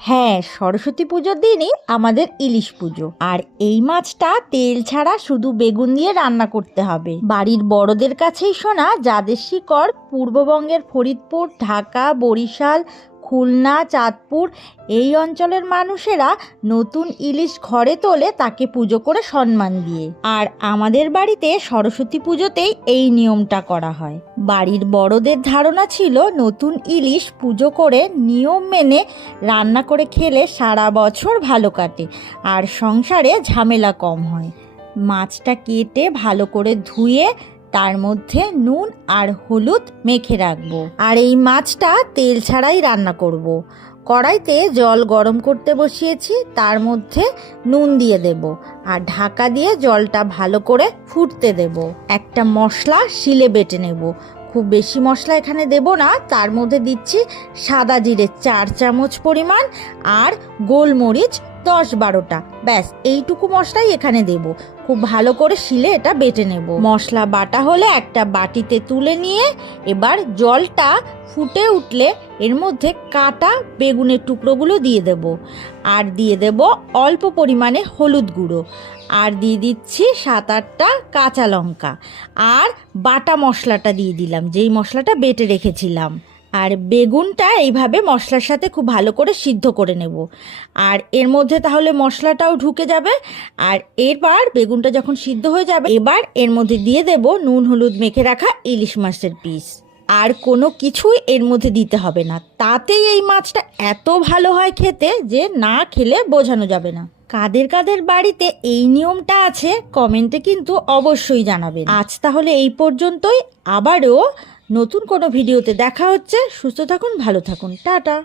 হ্যাঁ, সরস্বতী পুজোর দিনই আমাদের ইলিশ পুজো। আর এই মাছটা তেল ছাড়া শুধু বেগুন দিয়ে রান্না করতে হবে। বাড়ির বড়দের কাছেই শোনা যাদের শিকড় পূর্ববঙ্গের ফরিদপুর, ঢাকা, বরিশাল, খুলনা, চাঁদপুর এই অঞ্চলের মানুষেরা নতুন ইলিশ ঘরে তোলে তাকে পুজো করে সম্মান দিয়ে। আর আমাদের বাড়িতে সরস্বতী পুজোতেই এই নিয়মটা করা হয়। বাড়ির বড়দের ধারণা ছিল নতুন ইলিশ পুজো করে নিয়ম মেনে রান্না করে খেলে সারা বছর ভালো কাটে আর সংসারে ঝামেলা কম হয়। মাছটা কেটে ভালো করে ধুয়ে তার মধ্যে নুন আর হলুদ মেখে রাখবো। আর এই মাছটা তেল ছাড়াই রান্না করব। কড়াইতে জল গরম করতে বসিয়েছি, তার মধ্যে নুন দিয়ে দেব আর ঢাকা দিয়ে জলটা ভালো করে ফুটতে দেব। একটা মশলা শিলে বেটে নেব। খুব বেশি মশলা এখানে দেব না, তার মধ্যে দিচ্ছি সাদা জিরে 4 চামচ পরিমাণ আর গোলমরিচ 10-12টা। ব্যাস এইটুকু মশলাই এখানে দেব। খুব ভালো করে শিলে এটা বেটে নেব। মশলা বাটা হলে একটা বাটিতে তুলে নিয়ে এবার জলটা ফুটে উঠলে এর মধ্যে কাটা বেগুনের টুকরোগুলো দিয়ে দেব আর দিয়ে দেব অল্প পরিমাণে হলুদ গুঁড়ো আর দিয়ে দিচ্ছি 7-8টা কাঁচা লঙ্কা আর বাটা মশলাটা দিয়ে দিলাম, যেই মশলাটা বেটে রেখেছিলাম। আর বেগুনটা এইভাবে মশলার সাথে খুব ভালো করে সিদ্ধ করে নেব। আর এর মধ্যে তাহলে মশলাটাও ঢুকে যাবে। আর এরপর বেগুনটা যখন সিদ্ধ হয়ে যাবে এবার এর মধ্যে দিয়ে দেব নুন হলুদ মেখে রাখা ইলিশ মাছের পিস। আর কোনো কিছুই এর মধ্যে দিতে হবে না, তাতেই এই মাছটা এত ভালো হয় খেতে যে না খেলে বোঝানো যাবে না। কাদের কাদের বাড়িতে এই নিয়মটা আছে কমেন্টে কিন্তু অবশ্যই জানাবেন। আজ তাহলে এই পর্যন্তই, আবারও নতুন কোনো ভিডিওতে দেখা হচ্ছে। সুস্থ থাকুন, ভালো থাকুন, টাটা।